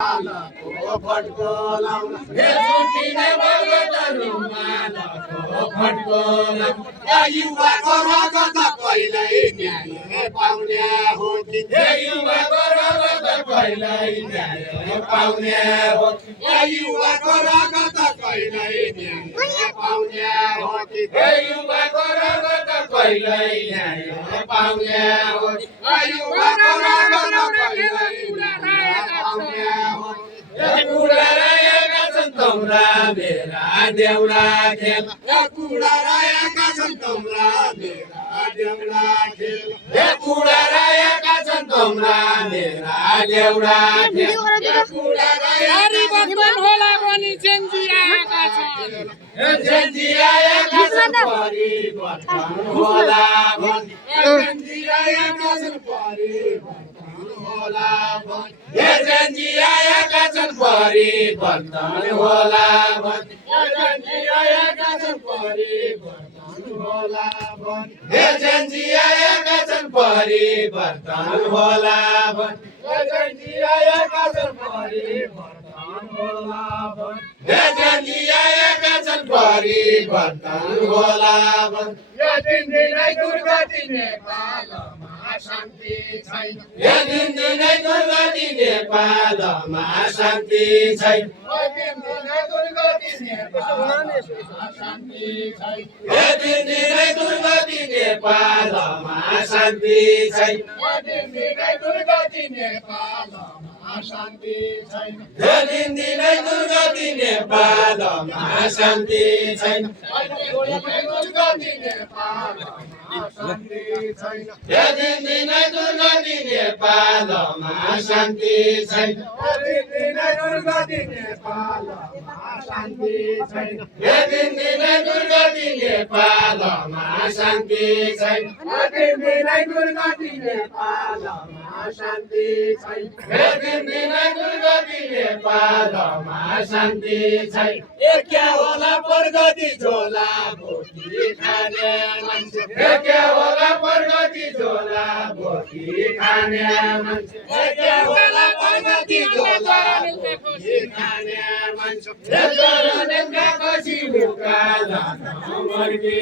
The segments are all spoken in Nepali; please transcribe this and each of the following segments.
फटको लाउन हे छुट्टिने भगत रुमालको फटको लाउन युवाको रगत कहिल्यै न्याय पाउने हो कि हे युवाको रगत कहिल्यै न्याय पाउने हो युवाको रगत कहिल्यै न्याय पाउने हो कि हे युवाको रगत कहिल्यै न्याय पाउने हो युवाको रगत कहिल्यै कुडा रहेका छन् तम्रा मेरा देउला खेल कुडा रहेका छन् तम्रा मेरा देउला खेल कुडा रहेका छन् तम्रा मेरा देउला खेल कुडा रहेका होला पनि चेन्जिआएका छन् चेन्जिआएका छन् परिवर्तन होला भन् चेन्जिआएका छन् परिवर्तन होला भन् चेन्जिआएका छन् परिवर्तन होला भन् चेन्जिआएका छन् परिवर्तन होला भन् चेन्जिआएका छन् परिवर्तन होला भन् चेन्जिआएका छन् परिवर्तन होला भन् चेन्जिआएका छन् परिवर्तन होला भन् यो दिनदिनै दुर्गति नेपालमा शान्ति छैन यो दिनदिनै दुर्गति नेपालमा शान्ति छैन यो दिनदिनै दुर्गति नेपालमा शान्ति छैन यो दिनदिनै दुर्गति नेपालमा शान्ति छैन यो दिनदिनै दुर्गति नेपालमा शान्ति छैन यो दिनदिनै दुर्गति नेपालमा शान्ति छैन दुर्गति नेपालमा शान्ति छैन यो दिनदिनै दुर्गति नेपालमा शान्ति छैन यो दिनदिनै दुर्गति नेपालमा शान्ति छैन यो दिनदिनै दुर्गति नेपालमा शान्ति छैन यो दिनदिनै दुर्गति नेपालमा शान्ति छैन यो दिनदिनै दुर्गति नेपालमा शान्ति छैन क्या होला प्रगति झोला भोटी खाने मान्छे क्या होला प्रगति झोला भोटी खाने मान्छे क्या होला प्रगति झोला भोटी खाने मान्छे जरानेका खसी उकाला नमर्के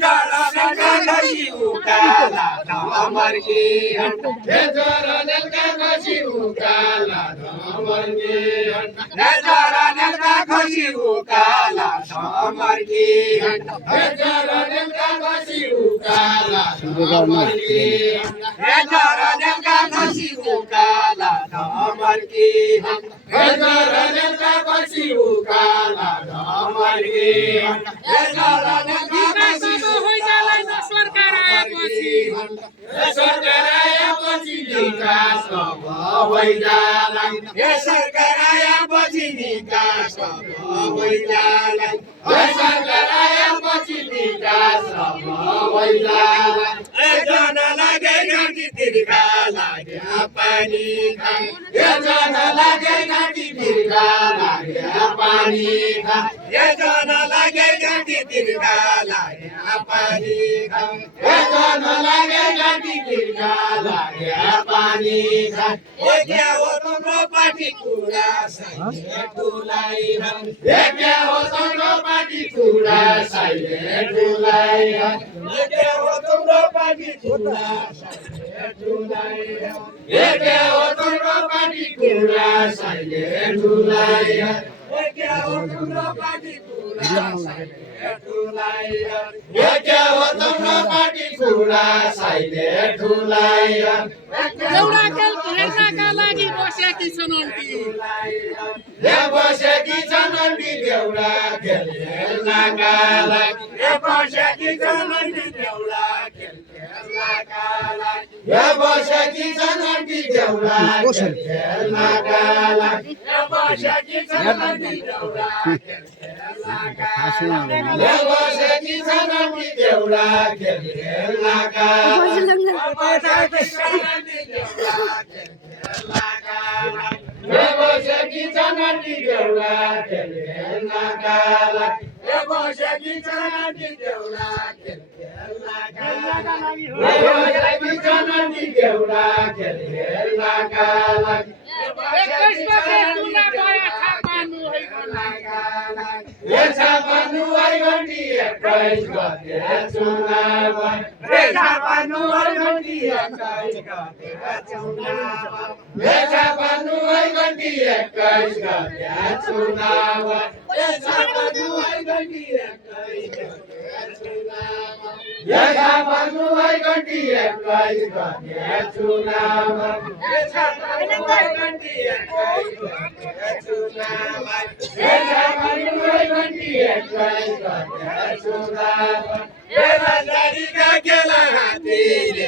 जरानेका खसी उकाला नमर्के जरानेका खसी उकाला नमर्के जरानेका खसी उकाला नमर्के जरानेका खसी उकाला नमर्के जरानेका खसी उकाला नमर्के जरानेका खसी उकाला नमर्के जरानेका खसी उकाला सरकार आएपछि सरकार आएपछि विकास अब भइजाला सरकार आएपछि विकास अब भइजाला सरकार आएपछि विकास अब भइजाला जन लागे घाँटी तिर्खा लाग्या पानी खा जन लागे घाँटी तिर्खा लाग्या पानी खा जन लागे घाँटी तिर्खा लाग्या पानी खा जन लागे घाँटी तिर्खा लाग्या पानी खा क्या हो तिम्रो पार्टी कुरा साइले ठुलाई क्या हो तिम्रो पार्टी कुरा साइले ठुलाई क्या हो तिम्रो पार्टी कुरा साइले ठुलाई क्या हो तिम्रो पार्टी कुरा साइले ठुलाई क्या हो तिम्रो पार्टी कुरा साइले ठुलाई क्या हो तिम्रो पार्टी कुरा साइले ठुलाई एउटा खेल हेर्नका लागि बसेकी छन् अन्टी बसेकी छन् अन्टी एउटा खेल हेर्नका लागि बसेकी छन् अन्टी एउटा खेल हेर्नका लागि बसेकी छन् अन्टी एउटा खेल हेर्नका लागि बसेकी छन् अन्टी एउटा खेल हेर्नका लागि बसेकी छन् अन्टी एउटा खेल हेर्नका बसेकी छन् अन्टी एउटा खेल हेर्नका लागि बसेकी छन् अन्टी एउटा खेल हेर्नका लागि बसेकी छन् अन्टी एउटा खेल हेर्नका लागि 21 गते चुनाव छापानु घन्टी 21 गते चुनाव छापानु घन्टी 21 गते चुनाव छापानु घन्टी 21 गते चुनाव छापानु घन्टी 21 गते चुनाव छापानु घन्टी 21 गते चुनाव छापानु घन्टी 21 गते चुनाव बेलजडीका केला हात्तीले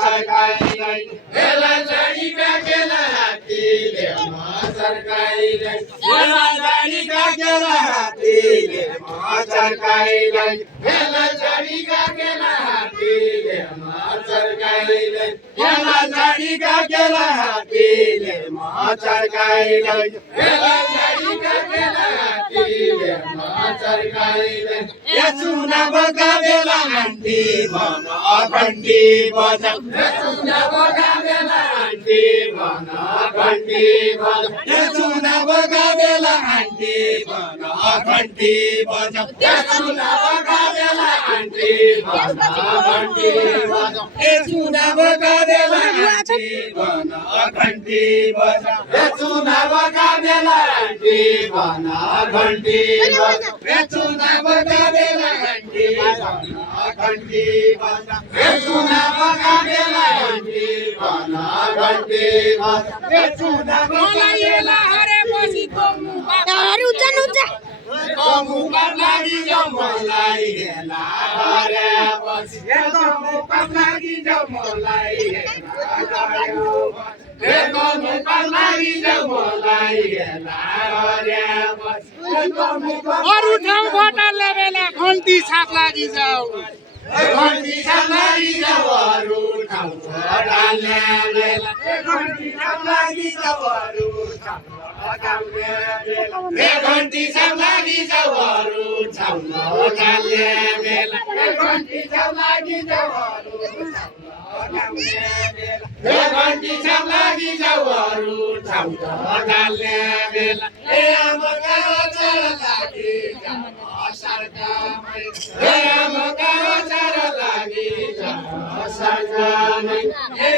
सरकाइलाई बेलजडीका केला हात्तीले सरकाइलाई बेलजडीका केला हात्तीले सरकाइलाई बेलजडीका केला हात्तीले सरकाइलाई बेलजडीका केला हात्तीले सरकाइलाई बेलजडीका केला हात्तीले सरकाइलाई चुनावका बेला घन्टी भन घन्टी बजा चुनावका बेला घन्टी भन घन्टी बजा चुनावका बेला घन्टी भन घन्टी बजा चुनावका बेला घन्टी भन घन्टी बजा चुनावका बेला घन्टी भन घन्टी बजा चुनावका बेला घन्टी भन घन्टी बजा चुनावका बेला घन्टी घन्टी बजा चुनावका बेला घन्टी भन घन्टी बजा चुनावका बेला हरेपछि मुका लागि जाऊ मलाई हेला हरेपछि मुका लागि जाऊ मलाई हेला मुका लागि जाऊ मलाई हेला हरेपछि अरू ठाउँबाट बेला घन्टी छाप लागि जाऊ घन्टी छाप लागि जाऊ अरू ठाउँबाट बेला घन्टी छाप लागि जाऊ अरू ठाउँबाट घन्टी छाप लागि जाऊ अरू ठाउँबाट बेला घन्टी छाप लागि जाऊ अरू घन्टी छाप लागि जाऊ अरू ठाउँबाट बेला आमाका अचार लागि जाऊ सरकामै आमाका अचार लागि जाऊ सरकामै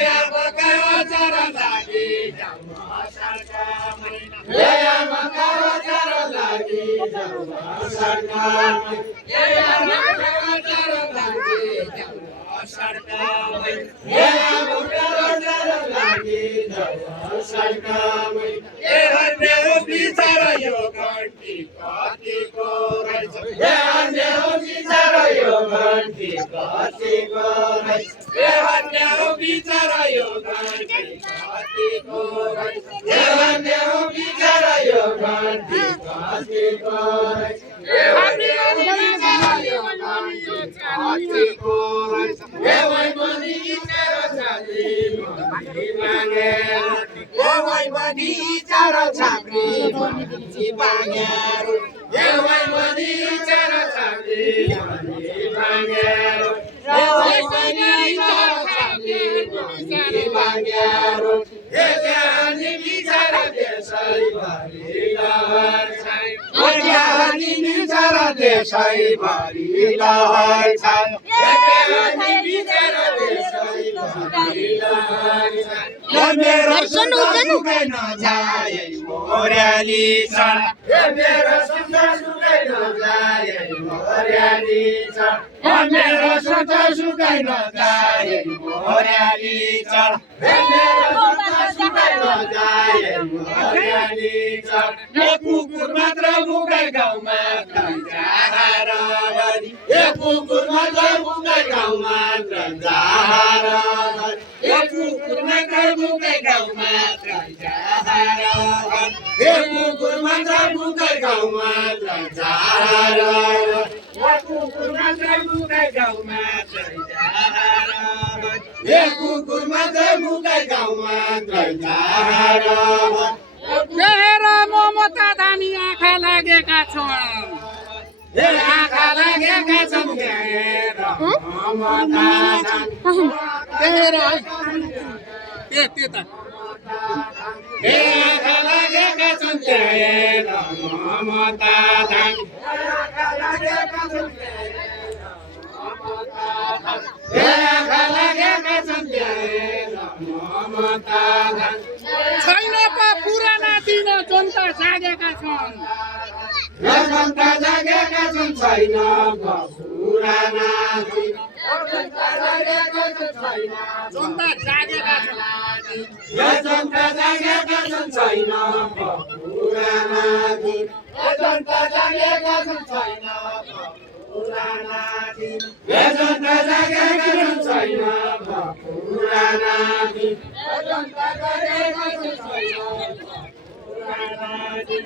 आमाका अचार लागि जाऊ सरकामै आमाका अचार लागि जाऊ सरकामै आमाका अचार लागि जाऊ सरकामै आमाका अचार लागि जाऊ सरकामै हन्ने हो बिचारा यो घन्टी कतिको रहेछ हन्ने हो बिचारा यो घन्टी कतिको रहेछ हन्ने हो बिचारा यो घन्टी कतिको रहेछ हन्ने हो बिचारा यो घन्टी कतिको रहेछ हन्ने हो बिचारा यो घन्टी कतिको रहेछ वै मनी तेरो छाती मनी मागेर वै मनी तेरो छाती मनी मागेर वै मनी तेरो छाती मनी मागेर वै मनी तेरो छाती मनी मागेर जानी बिचारा देशैभरि लहर छायो जानी बिचारा देशैभरि लहर छायो जानी बिचारा देशैभरि लहर छायो मेरो सुन्दर सुकै नजाए मोर्याली छन् मेरो सुन्दर सुकै नजाए मोर्याली छन् मेरो सुन्दर सुकै नजाए मोर्याली छन् मेरो सुन्दर सुकै नजाए मोर्याली छन् कुकुर मात्र मुकै गाउँमा जाहार गरी कुकुर मात्र मुकै गाउँमा जाहार गरी कुकुर मात्र मुकै गाउँमा जाहार गरी कुकुर मात्र मुकै गाउँमा जाहार गरी कुकुर मात्र मुकै गाउँमा जाहार गरी कुकुर मात्र मुकै गाउँमा जाहार तेरा ममता धामी आँखा लागेका छन् आँखा लागेका छन् तेरा ममता तेरा त्यता आँखा लागेका छन् तेरा ममता हे आँखा लागेका छन् त्यहाँ ममता धान छैन पा पुराना दिन जनता जागेका छन् जनता जागेका छन् छैन पुराना दिन जनता जागेका छन् जनता जागेका छन् छैन पुराना दिन जनता जागेका छन् छैन पुराना दिन जनता जागेका छन् छैन पुराना दिन जनता जागेका छन् छैन पुराना दिन